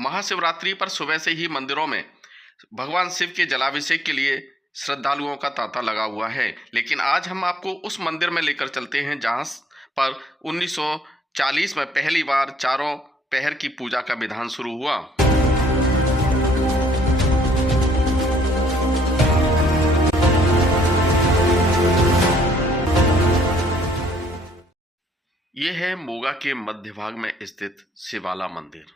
महाशिवरात्रि पर सुबह से ही मंदिरों में भगवान शिव के जलाभिषेक के लिए श्रद्धालुओं का तांता लगा हुआ है। लेकिन आज हम आपको उस मंदिर में लेकर चलते हैं जहां पर 1940 में पहली बार चारों पहर की पूजा का विधान शुरू हुआ। यह है मोगा के मध्य भाग में स्थित शिवाला मंदिर।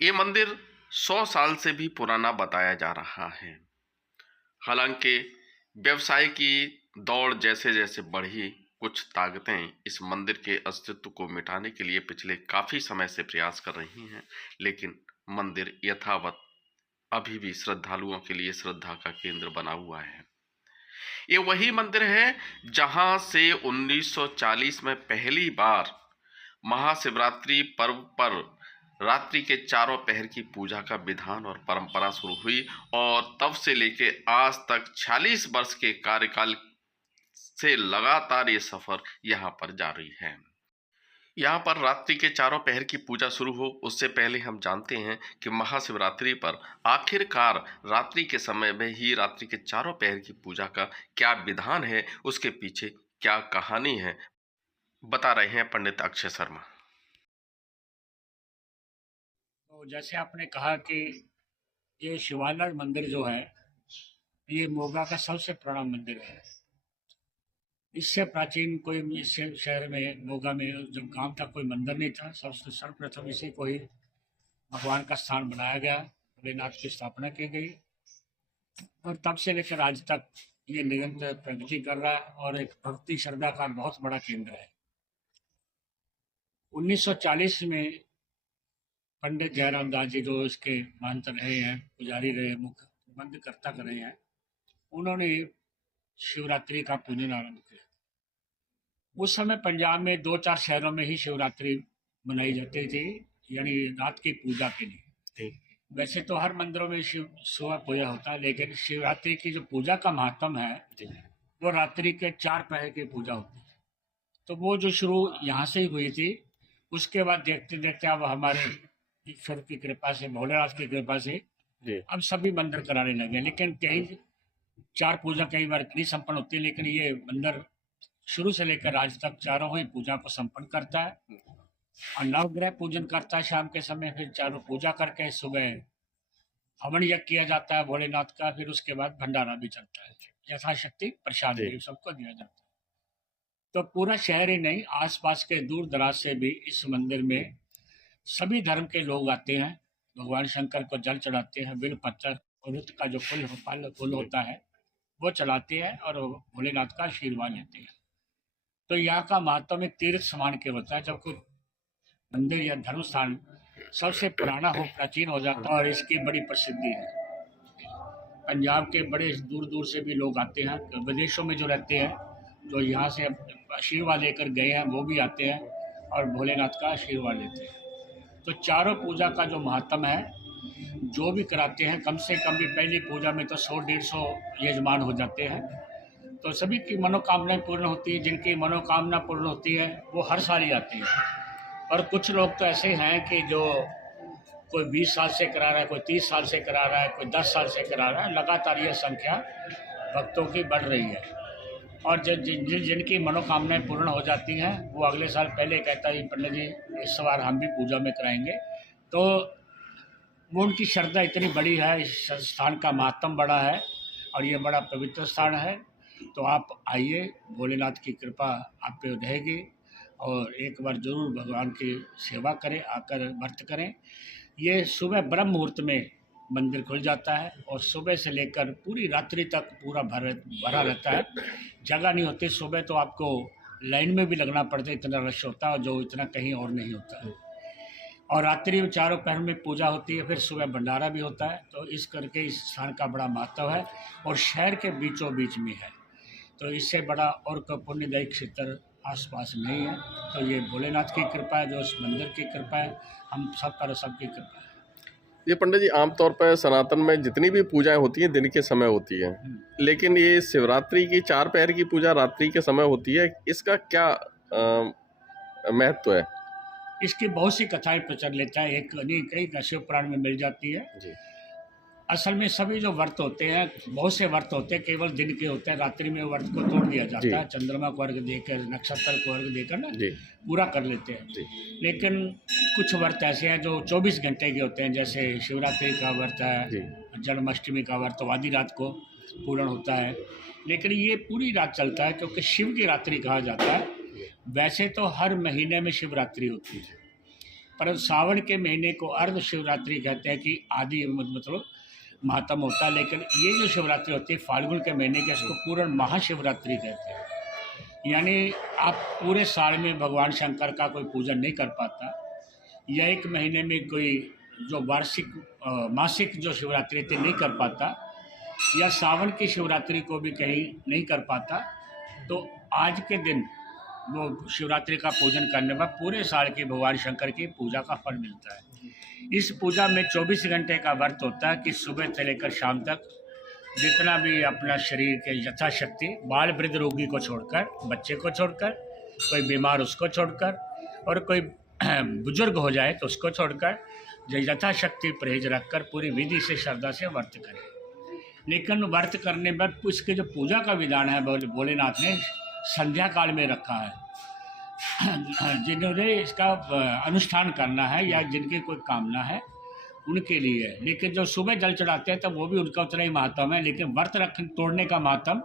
ये मंदिर 100 साल से भी पुराना बताया जा रहा है। हालांकि व्यवसाय की दौड़ जैसे जैसे बढ़ी, कुछ ताकतें इस मंदिर के अस्तित्व को मिटाने के लिए पिछले काफी समय से प्रयास कर रही हैं, लेकिन मंदिर यथावत अभी भी श्रद्धालुओं के लिए श्रद्धा का केंद्र बना हुआ है। ये वही मंदिर है जहां से 1940 में पहली बार महाशिवरात्रि पर्व पर रात्रि के चारों पहर की पूजा का विधान और परंपरा शुरू हुई और तब से लेके आज तक 46 वर्ष के कार्यकाल से लगातार ये सफर यहाँ पर जारी है। यहाँ पर रात्रि के चारों पहर की पूजा शुरू हो उससे पहले हम जानते हैं कि महाशिवरात्रि पर आखिरकार रात्रि के समय में ही रात्रि के चारों पहर की पूजा का क्या विधान है, उसके पीछे क्या कहानी है, बता रहे हैं पंडित अक्षय शर्मा। तो जैसे आपने कहा कि ये शिवाला मंदिर जो है ये मोगा का सबसे पुराना मंदिर है। इससे प्राचीन कोई इस शहर में मोगा में जब गांव तक कोई मंदिर नहीं था, सबसे सर्वप्रथम इसे को ही भगवान का स्थान बनाया गया, भोलेनाथ की स्थापना की गई और तब से लेकर आज तक ये निरंतर प्रगति कर रहा है और एक भक्ति श्रद्धा का बहुत बड़ा केंद्र है। 1940 में पंडित जयराम दास जी जो इसके महंत रहे हैं, पुजारी रहे, मुख्य बंदकर्ता रहे हैं, उन्होंने शिवरात्रि का पूजन आरंभ किया। उस समय पंजाब में 2-4 शहरों में ही शिवरात्रि मनाई जाती थी, यानी रात की पूजा के लिए। वैसे तो हर मंदिरों में शिव सुबह पूजा होता है, लेकिन शिवरात्रि की जो पूजा का महत्व है वो रात्रि के 4 पहर की पूजा होती है। तो वो जो शुरू यहाँ से ही हुई थी, उसके बाद देखते देखते अब हमारे ईश्वर की कृपा से, भोलेनाथ की कृपा से अब सभी मंदिर कराने लगे। लेकिन कई 4 पूजा कई बार नहीं संपन्न होती, लेकिन ये मंदिर शुरू से लेकर आज तक चारों ही पूजा को संपन्न करता है और नवग्रह पूजन करता है शाम के समय। फिर चारों पूजा करके सुबह हवन यज्ञ किया जाता है भोलेनाथ का, फिर उसके बाद भंडारा भी चलता है, यथाशक्ति प्रसाद भी सबको दिया जाता है। तो पूरा शहर ही नहीं, आसपास के दूर दराज से भी इस मंदिर में सभी धर्म के लोग आते हैं, भगवान शंकर को जल चढ़ाते हैं, बिल पत्थर और रुत का जो फूल होता है वो चलाते हैं और भोलेनाथ का आशीर्वाद लेते हैं। तो यहाँ का महत्व एक तीर्थ समान के होता है। जब कोई मंदिर या धर्म स्थान सबसे पुराना हो, प्राचीन हो जाता है और इसकी बड़ी प्रसिद्धि है। पंजाब के बड़े दूर दूर से भी लोग आते हैं, विदेशों में जो रहते हैं, जो यहाँ से आशीर्वाद लेकर गए हैं, वो भी आते हैं और भोलेनाथ का आशीर्वाद लेते हैं। तो चारों पूजा का जो महत्व है, जो भी कराते हैं, कम से कम भी पहली पूजा में तो 100-150 यजमान हो जाते हैं। तो सभी की मनोकामनाएं पूर्ण होती है। जिनकी मनोकामना पूर्ण होती है वो हर साल ही आती है। और कुछ लोग तो ऐसे हैं कि जो कोई 20 साल से करा रहा है, कोई 30 साल से करा रहा है, कोई 10 साल से करा रहा है। लगातार ये संख्या भक्तों की बढ़ रही है और जिनकी मनोकामनाएं पूर्ण हो जाती हैं वो अगले साल पहले कहता है पंडित जी इस बार हम भी पूजा में कराएंगे। तो वो उनकी श्रद्धा इतनी बड़ी है, इस स्थान का महत्व बड़ा है और ये बड़ा पवित्र स्थान है। तो आप आइए, भोलेनाथ की कृपा आप पे रहेगी और एक बार जरूर भगवान की सेवा करें, आकर व्रत करें। ये सुबह ब्रह्म मुहूर्त में मंदिर खुल जाता है और सुबह से लेकर पूरी रात्रि तक पूरा भरा रहता है, जगह नहीं होती। सुबह तो आपको लाइन में भी लगना पड़ता है, इतना रश होता है जो इतना कहीं और नहीं होता है। और रात्रि में चारों पहर में पूजा होती है, फिर सुबह भंडारा भी होता है। तो इस करके इस स्थान का बड़ा महत्व है और शहर के बीचों बीच में है। तो इससे बड़ा और कोई पुण्यदायी क्षेत्र आसपास नहीं है। तो ये भोलेनाथ की कृपा है, जो इस मंदिर की कृपा है, हम सब पर सबकी कृपा है। ये पंडित जी, आमतौर पर सनातन में जितनी भी पूजाएं होती हैं दिन के समय होती हैं, लेकिन ये शिवरात्रि की 4 पहर की पूजा रात्रि के समय होती है, इसका क्या महत्व है? इसकी बहुत सी कथाएं प्रचलित है, एक नहीं कई शिव पुराण में मिल जाती है। जी असल में सभी जो व्रत होते हैं, बहुत से व्रत होते हैं केवल दिन के होते हैं, रात्रि में व्रत को तोड़ दिया जी जाता है, चंद्रमा को अर्घ देकर, नक्षत्र को अर्घ देकर ना जी पूरा कर लेते हैं। जी लेकिन कुछ व्रत ऐसे हैं जो 24 घंटे के होते हैं, जैसे शिवरात्रि का व्रत है, जी जन्माष्टमी का व्रत तो आधी रात को पूर्ण होता है, लेकिन ये पूरी रात चलता है क्योंकि शिव की रात्रि कहा जाता है। वैसे तो हर महीने में शिवरात्रि होती है, पर सावन के महीने को अर्ध शिवरात्रि कहते हैं कि आदि मतलब महात्म होता है, लेकिन ये जो शिवरात्रि होती है फाल्गुन के महीने के, इसको पूर्ण महाशिवरात्रि कहते हैं। यानी आप पूरे साल में भगवान शंकर का कोई पूजन नहीं कर पाता, या एक महीने में कोई जो वार्षिक मासिक जो शिवरात्रि थी नहीं कर पाता, या सावन की शिवरात्रि को भी कहीं नहीं कर पाता, तो आज के दिन वो शिवरात्रि का पूजन करने पर पूरे साल की भगवान शंकर की पूजा का फल मिलता है। इस पूजा में 24 घंटे का व्रत होता है कि सुबह से लेकर शाम तक जितना भी अपना शरीर के यथाशक्ति, बाल वृद्ध रोगी को छोड़कर, बच्चे को छोड़कर, कोई बीमार उसको छोड़कर, और कोई बुजुर्ग हो जाए तो उसको छोड़कर यथाशक्ति परहेज रखकर पूरी विधि से श्रद्धा से व्रत करें। लेकिन व्रत करने पर इसके जो पूजा का विधान है भोलेनाथ ने संध्या काल में रखा है। जिन्होंने इसका अनुष्ठान करना है या जिनकी कोई कामना है उनके लिए, लेकिन जो सुबह जल चढ़ाते हैं तब वो भी उनका उतना ही महत्व है, लेकिन व्रत रख तोड़ने का महत्व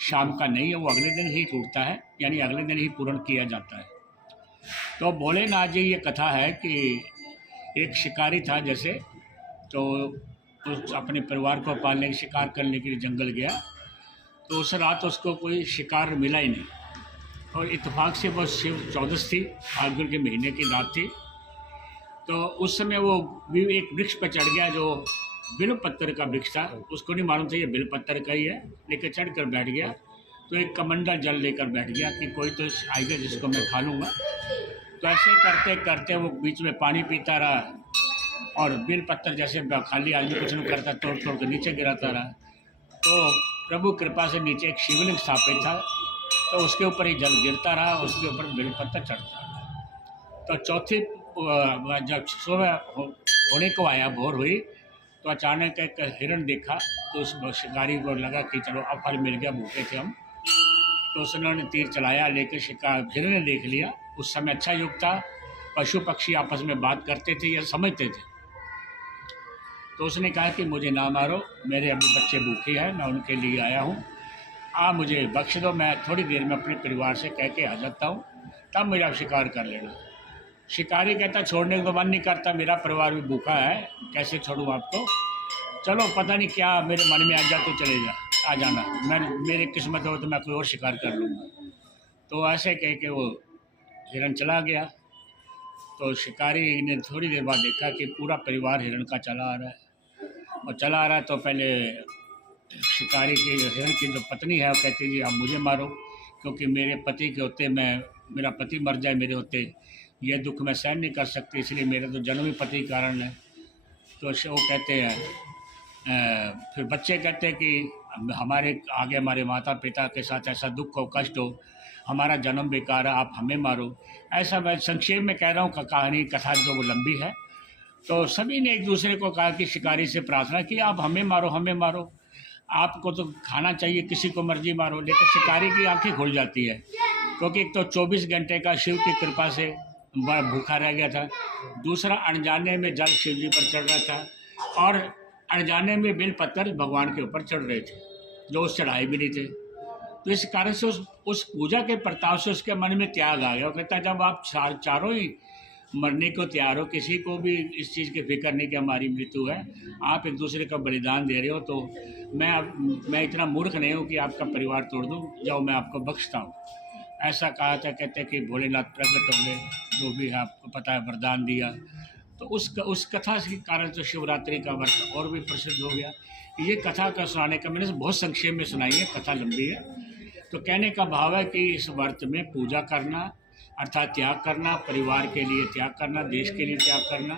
शाम का नहीं है, वो अगले दिन ही टूटता है, यानी अगले दिन ही पूर्ण किया जाता है। तो भोलेनाथ जी ये कथा है कि एक शिकारी था जैसे, तो उस अपने परिवार को पालने के शिकार करने के लिए जंगल गया, तो उस रात उसको कोई शिकार मिला ही नहीं, और इत्तेफाक से वो शिव चौदस थी, फाल्गुन के महीने की रात थी। तो उस समय वो भी एक वृक्ष पर चढ़ गया जो बिल पत्थर का वृक्ष था, उसको नहीं मालूम था ये बिल पत्थर का ही है, लेकर चढ़ कर बैठ गया। तो एक कमंडल जल लेकर बैठ गया कि कोई तो आएगा जिसको मैं खा लूँगा। तो ऐसे करते करते वो बीच में पानी पीता रहा, और बिल पत्थर जैसे खाली आदमी कुछ नहीं करता तोड़ तोड़ कर नीचे गिराता रहा। तो प्रभु कृपा से नीचे एक शिवलिंग स्थापित था, तो उसके ऊपर ही जल गिरता रहा, उसके ऊपर बिल पत्थर चढ़ता रहा। तो चौथी जब सुबह होने को आया, भोर हुई, तो अचानक एक हिरण देखा, तो उस शिकारी को लगा कि चलो अब फल मिल गया, भूखे थे हम। तो उसने तीर चलाया, लेकर शिकार हिरण ने देख लिया। उस समय अच्छा युग था, पशु पक्षी आपस में बात करते थे या समझते थे। तो उसने कहा कि मुझे ना मारो, मेरे अभी बच्चे भूखे हैं, मैं उनके लिए आया हूँ, आप मुझे बख्श दो, मैं थोड़ी देर में अपने परिवार से कह के आ जाता हूँ, तब मुझे आप शिकार कर लेना। शिकारी कहता छोड़ने को मन नहीं करता, मेरा परिवार भी भूखा है, कैसे छोड़ूँ आपको, चलो पता नहीं क्या मेरे मन में आ जा तो चले जा, आ जाना, मैं मेरी किस्मत हो तो मैं कोई और शिकार कर लूँगा। तो ऐसे कह के वो हिरण चला गया। तो शिकारी ने थोड़ी देर बाद देखा कि पूरा परिवार हिरण का चला आ रहा है, और चला आ रहा है। तो पहले शिकारी की हिरण की जो पत्नी है वो कहती जी आप मुझे मारो, क्योंकि मेरे पति के होते मेरा पति मर जाए मेरे होते, ये दुख मैं सहन नहीं कर सकती, इसलिए मेरा तो जन्म ही पति के कारण है। तो वो कहते हैं फिर बच्चे कहते हैं कि हमारे आगे हमारे माता पिता के साथ ऐसा दुख हो, कष्ट हो, हमारा जन्म बेकार है, आप हमें मारो। ऐसा मैं संक्षेप में कह रहा हूँ, कहानी कथा जो वो लंबी है। तो सभी ने एक दूसरे को कहा कि शिकारी से प्रार्थना की आप हमें मारो, हमें मारो, आपको तो खाना चाहिए, किसी को मर्जी मारो। लेकिन शिकारी की आंखें खुल जाती है, क्योंकि एक तो 24 घंटे का शिव की कृपा से बड़ा भूखा रह गया था, दूसरा अनजाने में जल शिव जी पर चढ़ रहा था, और अनजाने में बेल पत्थर भगवान के ऊपर चढ़ रहे थे जो उस चढ़ाए भी नहीं थे। तो इस कारण से उस पूजा के प्रताप से उसके मन में त्याग आ गया। वो कहता जब आप चारों ही मरने को तैयार हो, किसी को भी इस चीज़ की फिक्र नहीं कि हमारी मृत्यु है, आप एक दूसरे का बलिदान दे रहे हो, तो मैं इतना मूर्ख नहीं हूँ कि आपका परिवार तोड़ दूँ, जाओ मैं आपको बख्शता हूँ। ऐसा कहा था। कहते कि भोलेनाथ प्रकट हो गए, जो भी है आपको पता है वरदान दिया। तो उस कथा के कारण तो शिवरात्रि का व्रत और भी प्रसिद्ध हो गया। ये कथा का सुनाने का मैंने बहुत संक्षेप में सुनाई है, कथा लंबी है। तो कहने का भाव है कि इस व्रत में पूजा करना अर्थात त्याग करना, परिवार के लिए त्याग करना, देश के लिए त्याग करना,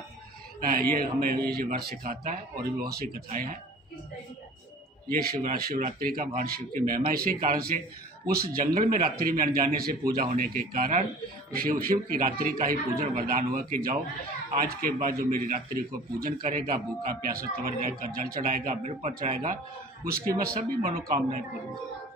ये हमें ये व्रत सिखाता है। और भी बहुत सी कथाएँ हैं। ये शिवरात्रि का भगवान शिव की महिमा, इसी कारण से उस जंगल में रात्रि में अनजाने से पूजा होने के कारण शिव की रात्रि का ही पूजन वरदान हुआ कि जाओ आज के बाद जो मेरी रात्रि को पूजन करेगा, भूखा प्यासा तवर जाकर जल चढ़ाएगा, बिल पर चढ़ाएगा, उसकी मैं सभी मनोकामनाएं पूरी